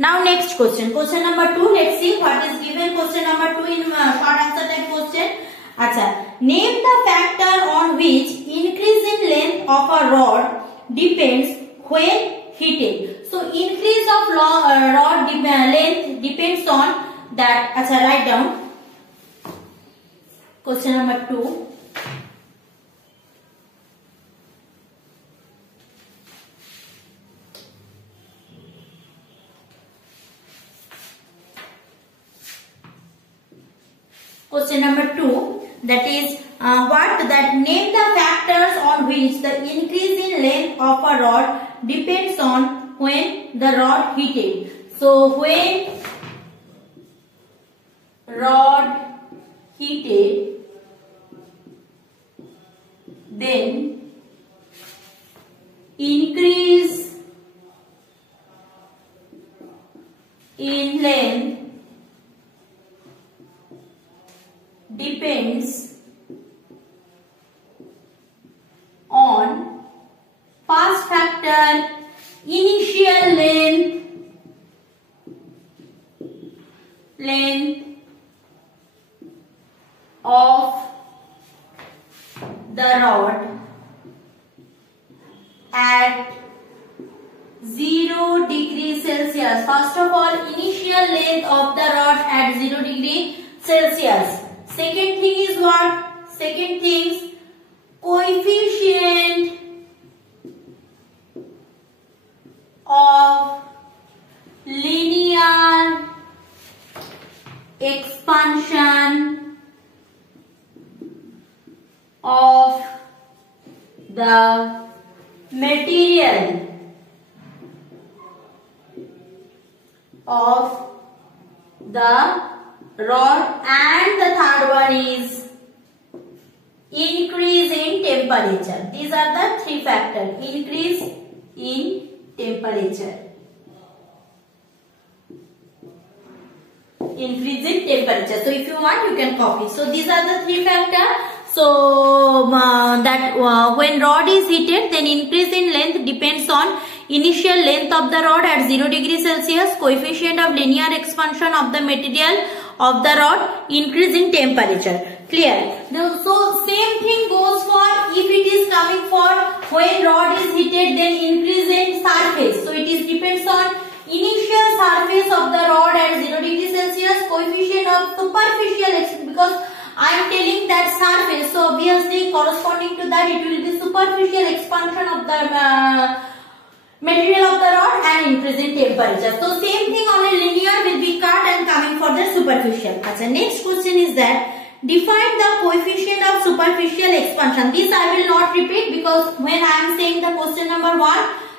Now next question. Question number 2. Let's see what is given. Question number 2 in short answer type question. Acha. Name the factor on which increase in length of a rod depends when heated. So increase of rod length depends on that. Acha, write down. Question number 2. Question number 2, that is name the factors on which the increase in length of a rod depends on when the rod heated. So when rod heated, then increase in length depends on first factor, initial length of the rod at 0 degree Celsius. First of all, initial length of the rod at 0 degree Celsius. Second thing is what? Second thing is coefficient of linear expansion of the material of the rod, and the third one is increase in temperature. These are the three factors. Increase in temperature. Increase in temperature. So if you want, you can copy. So these are the three factors. So when rod is heated, then increase in length depends on initial length of the rod at 0 degree Celsius, coefficient of linear expansion of the material of the rod, increase in temperature. Clear? So same thing goes for if it is coming for when rod is heated, then increase in surface. So it is depends on initial surface of the rod at 0 degree Celsius, coefficient of superficial, because I am telling that surface, so obviously corresponding to that it will be superficial expansion of the material of the rod and increase in temperature. So same thing on a linear will be cut and coming for the superficial. Achha, next question is that define the coefficient of superficial expansion. This I will not repeat because when I am saying the question number 1,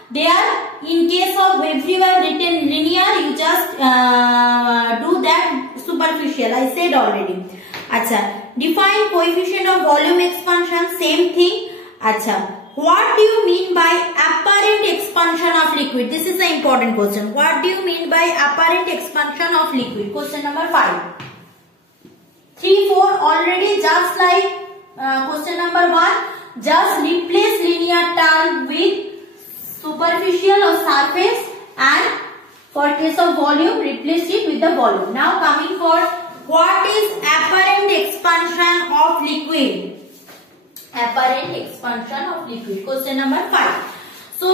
there in case of everywhere written linear, you just do that superficial. I said already. Achha, define coefficient of volume expansion. Same thing. Achha. What do you mean by apparent expansion of liquid? This is the important question. What do you mean by apparent expansion of liquid? Question number 5. 3, 4 already just like question number 1. Just replace linear term with superficial or surface, and for case of volume replace it with the volume. Now coming for what is apparent expansion of liquid? Apparent expansion of liquid. Question number 5. So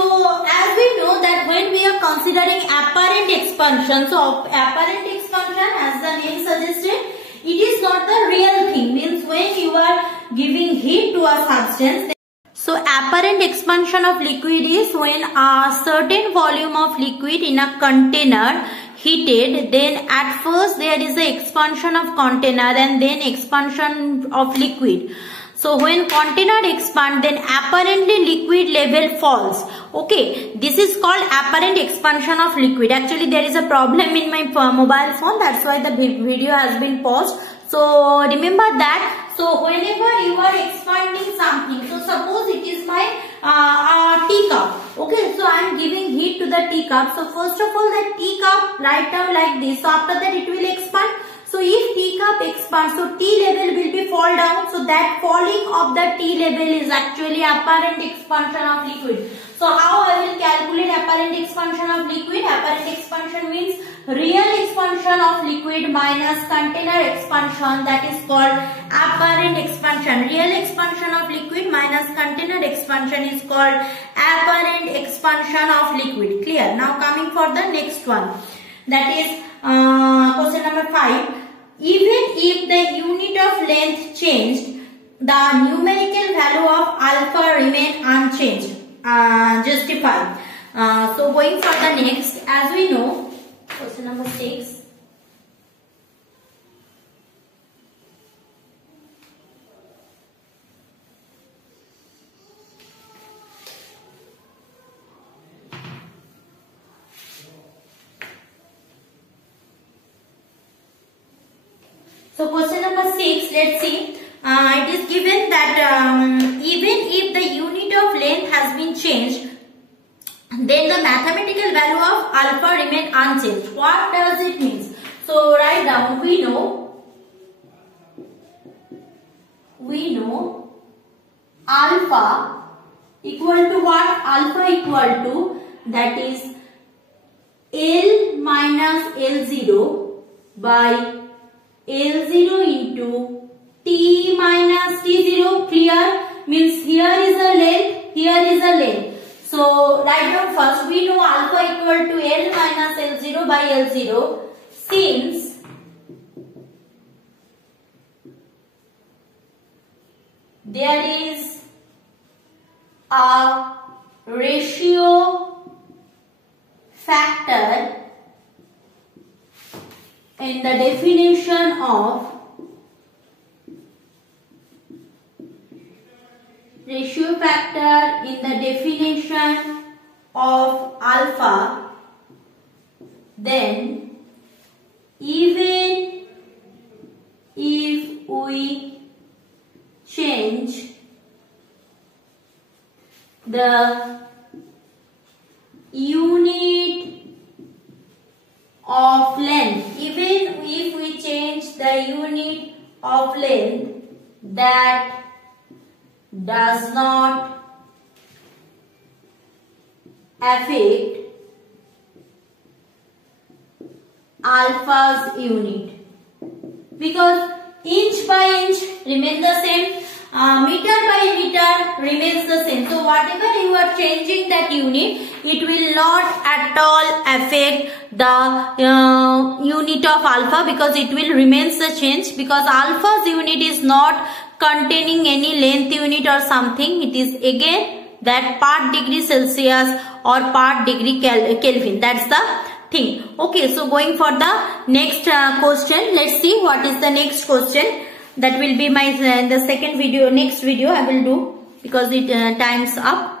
as we know that when we are considering apparent expansion, so apparent expansion as the name suggested, it is not the real thing. Means when you are giving heat to a substance. So apparent expansion of liquid is when a certain volume of liquid in a container heated, then at first there is the expansion of container and then expansion of liquid. So when container expand, then apparently liquid level falls. Okay, this is called apparent expansion of liquid. Actually there is a problem in my mobile phone, that's why the video has been paused. So remember that. So whenever you are expanding something, so suppose it is my teacup. Okay, so I am giving heat to the teacup. So first of all, the teacup write down like this. So after that it will expand. So if teacup expands, so T level will be fall down. So that falling of the T level is actually apparent expansion of liquid. So how I will calculate apparent expansion of liquid? Apparent expansion means real expansion of liquid minus container expansion, that is called apparent expansion. Real expansion of liquid minus container expansion is called apparent expansion of liquid. Clear? Now coming for the next one, that is question number 5. Even if the unit of length changed, the numerical value of alpha remain unchanged. Justify. So going for the next, as we know, question number 6. So question number 6, let's see. It is given that even if the unit of length has been changed, then the mathematical value of alpha remain unchanged. What does it mean? So write down, we know alpha equal to what? Alpha equal to, that is L minus L0 by L0 into T minus T0. Clear? Means here is a length, here is a length. So write down first, we know alpha equal to L minus L0 by L0, since there is a ratio factor in the definition of alpha, then even if we change the unit of length, even if we change the unit of length, that does not affect alpha's unit, because inch by inch remains the same, meter by meter remains the same. So whatever you are changing that unit, it will not at all affect the unit of alpha, because it will remains the change, because alpha's unit is not containing any length unit or something. It is again that part degree Celsius or part degree Kelvin. That's the thing. Okay, so going for the next question, let's see what is the next question. That will be my the second video. Next video I will do, because it time's up.